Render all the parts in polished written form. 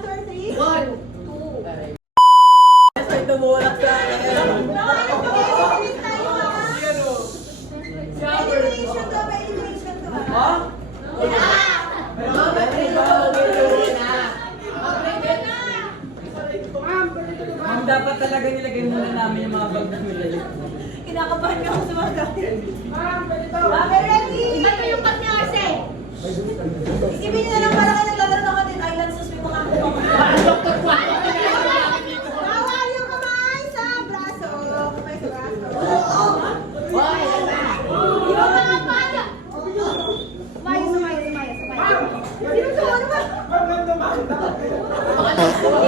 1, 2, or 3? 1, 2. Ay, tumulak sa akin. Elimination to, may elimination to. Ha? Ma'am, dapat talaga nilagay muna namin yung mga bag na nilagay. Kinakabahan ka ako sa mga gamit. Okay, ready? Iba ko yung pag ni Arce. Isipin nyo na lang para kayo naglalaro ng Content Islands tapos may mga bawal yung kamay sa braso. Kamay sa braso. Yung mga pala. Sumaya. Sino to? Ano ba?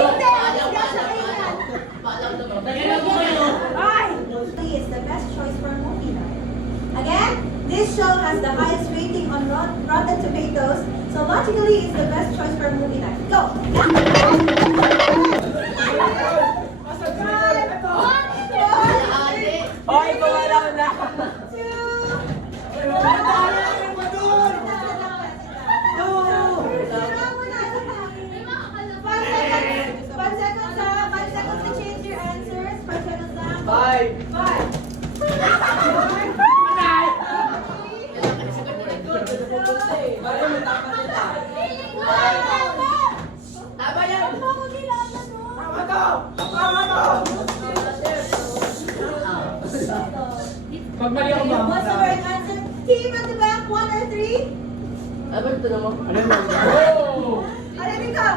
Hindi! Ay! Is the best choice for a movie night. Again, this show has the highest rating on Rotten Tomatoes, so logically it's the best choice for a movie night. Go! Hoy, gumalaw na! Five. Tama yan. Pag mali ako ba? What's the right answer? Team at the back, 1 or 3? Ano ito naman? Alright, go!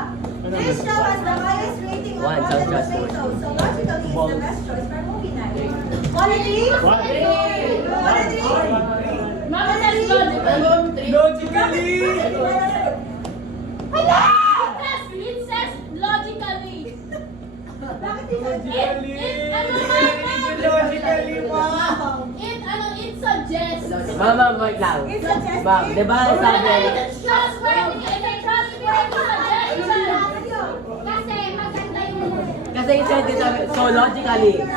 This show has the highest rating on Rotten Tomatoes, so logically it's the best choice for a movie night. 1 or 3? 1 or 3? Mama says logically. Logically! Hala! It says logically. Bakit di ba? It suggests. Mama, wait lang. It's suggested. Ma'am, di ba sabi? It's trustworthy. It's a trustworthy suggestion. Kasi maganda yung... Kasi it said it, so logically. It's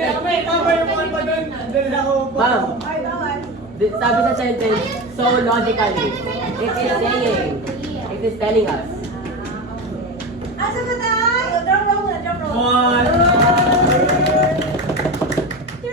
like, ma'am, Ay, bawal. sabi sa sentence, so logically. It is saying, it is telling us. Asa ka tayo? Drum roll muna, drum roll. 3!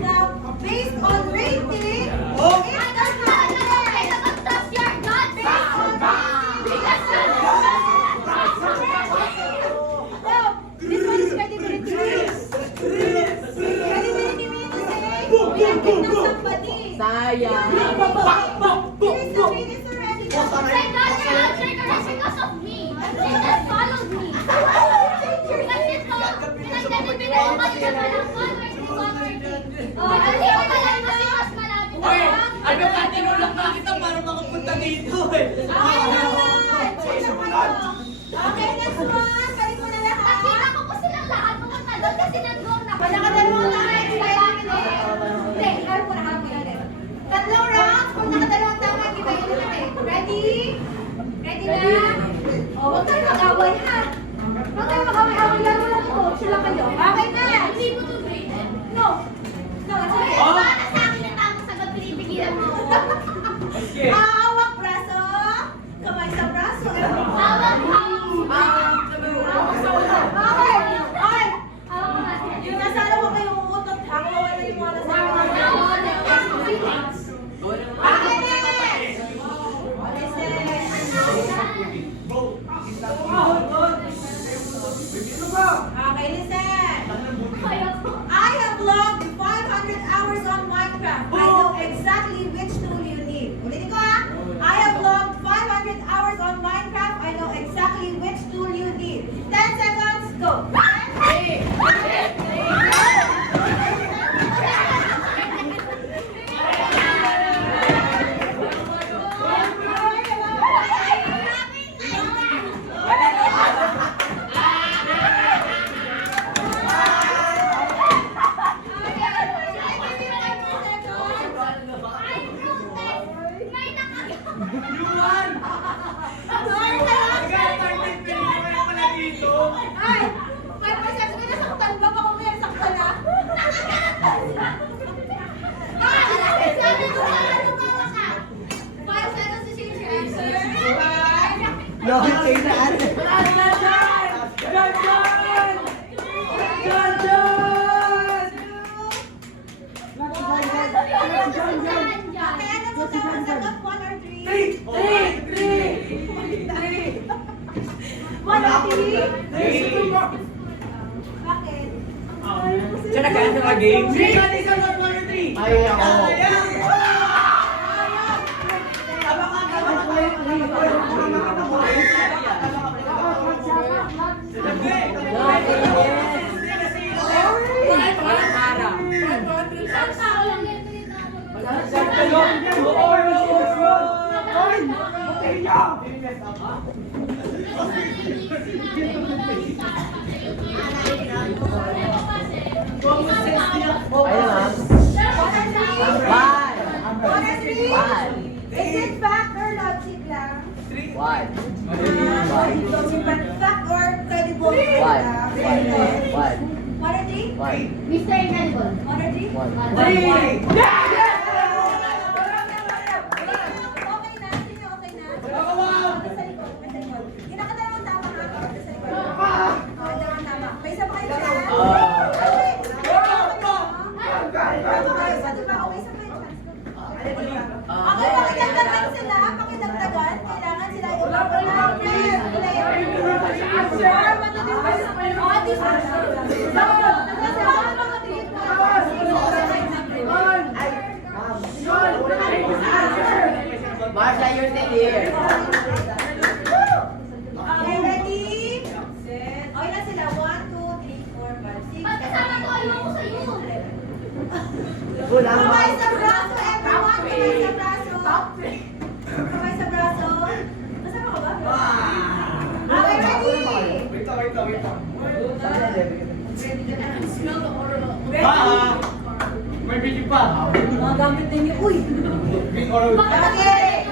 Now, based on rating, it does not Trust your gut based on Now, this one is credibility means. Credibility means to say, we are king of somebody. Sayang. It is already. They got their trigger because of me. They just followed me. Kasi ito, pinagdadibigay ko kasi na walang converting. Kasi ako pala kasi mas malapit ako. Ano ka, tinulak na kita para makapunta dito eh. Okay, next one. Kaling mo na lahat. Nakita ko po silang lahat pumunta doon kasi nag-go na. Nakadalawang tama yung kailangan eh. Hindi, alam ko na happy natin. Tatlong rounds. Kung nakadalawang tama, kita yun natin. Ready? Ready na? O, huwag kayo mag-away ha. Huwag kayo mag-away-away lang. Walang coach lang kayo. Okay na. Hindi mo to graded. No. No, it's okay. Para sa akin yung tamang sagot, pinipigilan mo ako. Hawak braso. Kamay sa braso. Hawak. Okay. Okay. Yung nasa alaw ko kayo umutot. Ako wala yung mga nasa alaw. Okay, next. Okay, listen. I have logged 500 hours on Minecraft. I know exactly which tool you need. Ulitin ko ha. I have logged 500 hours on Minecraft. I know exactly which tool you need. 10 seconds, go. sagot, 1 or 3? 3! 1 or 3? 3! Bakit? Siya nag-ano ka game? Ay, ako. Walang harap. Isang tao lang yan Ayun ah. 1 or 3? One. Is it fact or logic lang? One. Fact or credible One. lang? One. 1 or 3? One. Mr. Incredible. 1 or 3? One. Okay na? Sige, okay na? Sa likod, sa likod. Kinakadalawang tama ha? Sa likod. Dalawang tama. May isa pa kayo dyan? Tama kayo sa diba? Okay, isa pa yung chance ko. Okay, pakidagdagan sila. Pakidagdagan. Kailangan sila yung Marsha, you're still here. Okay, ready? Set. Okay na sila. 1, 2, 3, 4, 5, 6, Ba't kasama ko? Ayaw ko sa'yo. Kamay sa braso, everyone! Kamay sa braso! Kamay sa braso! Nasama ka ba? Okay, ready? Wait lang. Ready? May video pa. Mga gamit din niyo. Uy! Okay!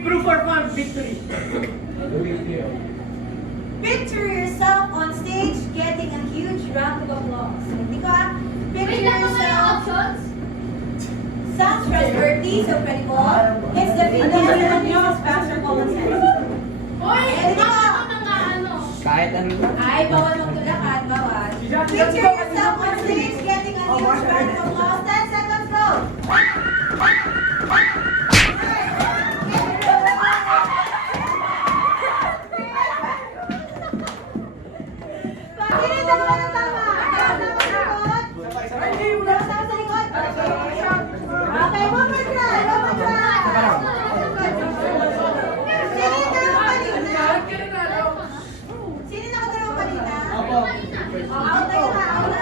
Proof or fun victory. Picture yourself on stage getting a huge round of applause. Hindi ko ah. Wait Picture lang mga yourself. options. Sounds trustworthy, so credible. It's the video and uses faster common sense. Hoy! Hindi ko ah. Ako nang ano. Kahit ano. Ay, bawal magtulakan, bawal. Picture yourself on stage getting a huge round of applause. 10 seconds, go! Bakit? Dalawa na tama. Dalawa sa likod. Dalawa sa likod. Okay, one more try. One more try. Sino yung dalawang kanina? Sino yung nakadalawang kanina? Out na yun ha, out na.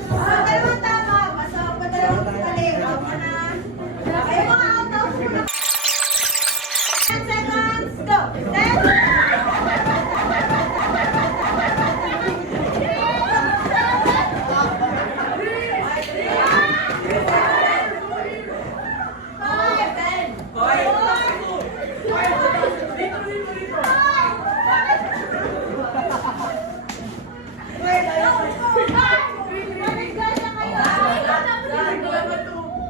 So, dalawang tama. So, padalawang mali. Out na na. Okay, mga out na. 10 seconds. Go. 10.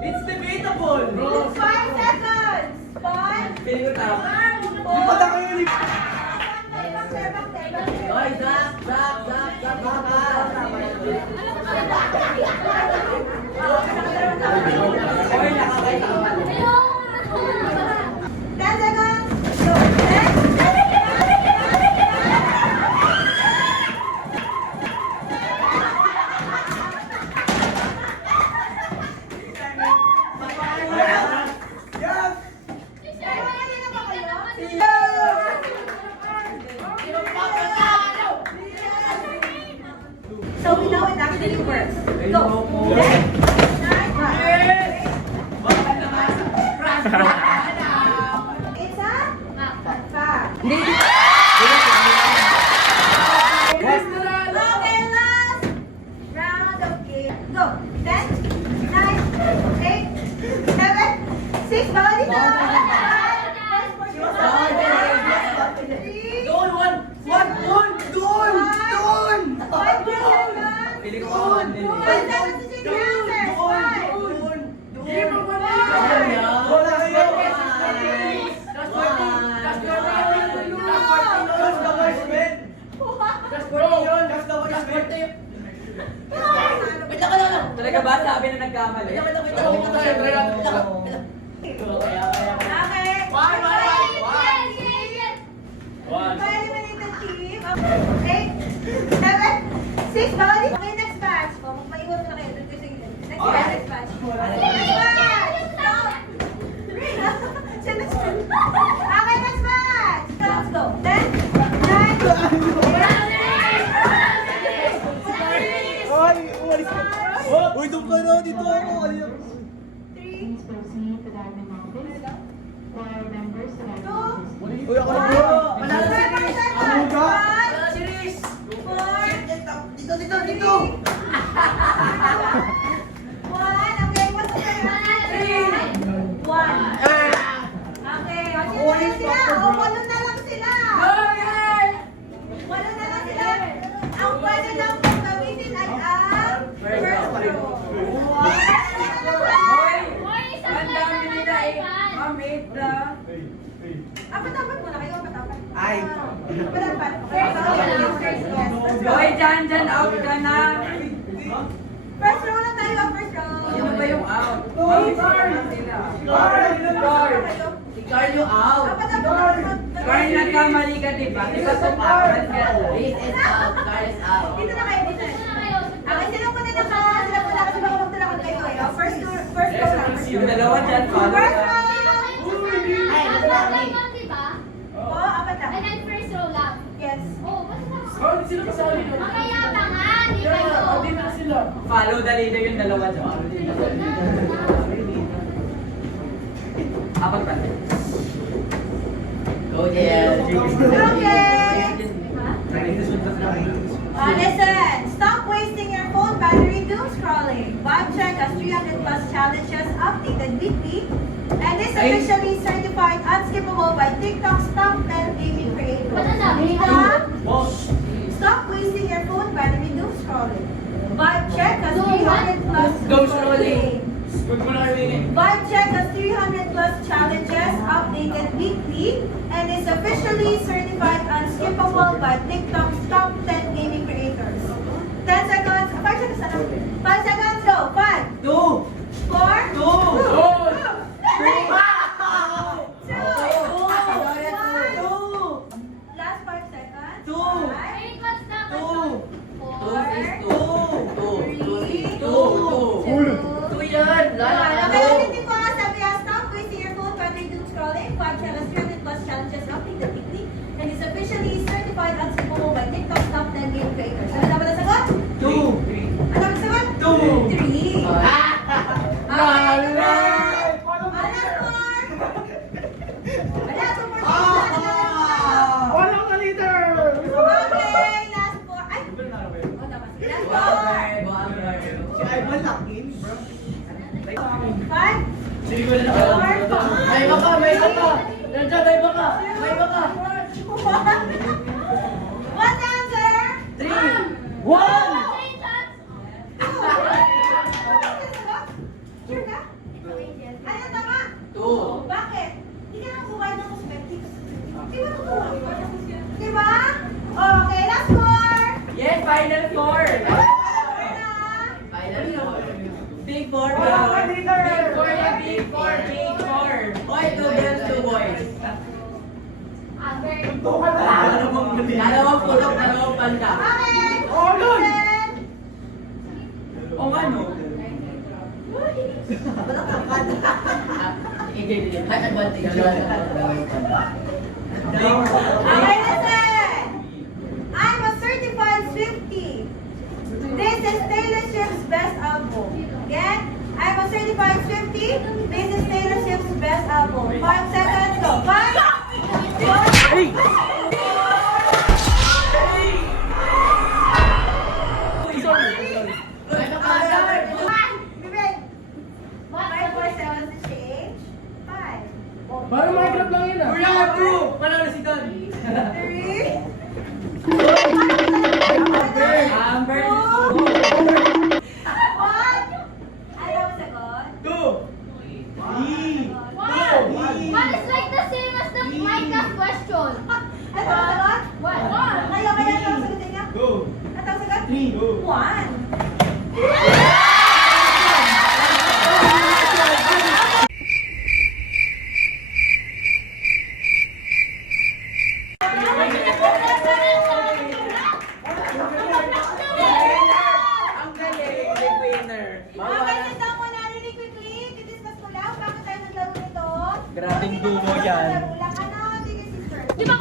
It's debatable. 5 seconds. 5. Feeling ko tama. Oy, zap, Okay, nakakaita. 10 seconds. Go. So we know it actually works. Go. 10, 9, 5. It's a fact. Okay, last round of game. Go. 10, 9, 8, 7, 6. Bawal dito. 5 seconds. Feeling ko kawan din. 5 seconds to change your answer. 5. Talaga ba sabi na nagkamali? Okay. One. By eliminated team. 8, 7, 6. Bawal dito. Okay, next batch. O, magpaiwan ko na kayo. Doon kayo sa gilid. Next batch. Next batch. Next batch. Siya next batch. Okay, next batch. Let's go. 10, 9, Ay, umalis ka. Uy, doon ka na. Dito ako. Ayun. 3, 2, Uy, ako na. Panalo si Riz. Ano ka? Panalo si Riz. 4, Dito. 1. Okay, what's the one? 1. Okay, o sino na sila? O, 8 na lang sila. 8 na lang sila. Ang pwede lang pong gamitin ay ang first row. Ang dami nila eh. Apat-apat muna kayo, apat-apat. Ay. Apat-apat. Hoy, dyan, out ka na. First row na tayo, first row. Sino ba yung out? Si Carlo out. Apat-apat. Carl, nagkamali ka, diba? Diba sumapat ka? Riz is out. Carl is out. Dito na kayo, dito na. Okay, sila po na kasi baka magtulakot kayo eh. Oh, first row lang. Yung dalawa dyan, follow First ka. row! Ay, Last last round round. lang, diba? Oo, apat lang. And then first row lang. Yes. Oh, basta Sino kasali nun? mamaya pa nga, di kayo. Follow the leader yung dalawa dyan. Apat pa. Go, Jel. Listen, stop wasting your phone battery doom scrolling. Vibe Check has 300 plus challenges updated weekly and is officially certified unskippable by TikTok's top 10 gaming creators. Ba't ang dami? Stop wasting your phone battery doom scrolling. Vibe Check has Doom 300 plus Doom scrolling. Vibe Check has 300 plus challenges updated weekly and is officially certified unskippable by TikTok's top 10 gaming creators. 10 seconds. 5 seconds na lang. 5 seconds. Go. 5, 2! 4, 2, last 5 seconds. 5, Wait, what's the 4, 3, 2, yan! Okay, ulitin ko. Sabi niya, stop wasting your phone battery doom scrolling. Vibe Check has 300 plus challenges updated weekly and is officially certified unskippable by TikTok's top 10 game creators. Ano dapat ang sagot? 2! Ano dapat ang sagot? 2! 3. Lalo! Walang ka leader. Okay, last 4. Ay! Oh, tama. Sige, last 4. Si Ivan lakin, bro. 5, Sige ko na May iba ka! Nandiyan, may iba ka! May iba ka! 1 answer! 3! 1! Sure ka? Ano tama? 2! Bakit? Hindi ka nang buhay ng perspective. Di ba natuwa? Di ba? Okay, last 4! Yes, final score! Final score. Big 4 Walang ka leader. Big 4! Hoy, 2 girls, 2 boys! Ito ka na. Dalawang pulok, dalawang panda. Okay! Oh, Lord. Listen. O ano? Sige, kahit advantage. Okay, listen! I'm a certified Swiftie. This is Taylor Swift's best album. Again, I'm a certified Swiftie. This is Taylor Swift's best album. 5 seconds, go. 5, 4, Parang Minecraft lang yun ah. Kuya, 2! Panalo si Don! 3, Amber! 1. Ayaw sagot. 2! What is like the same as the Minecraft question? Ano ang sagot? What? Ayaw kaya ito ang sagutin niya? Go. Ano ang sagot? 3. 1.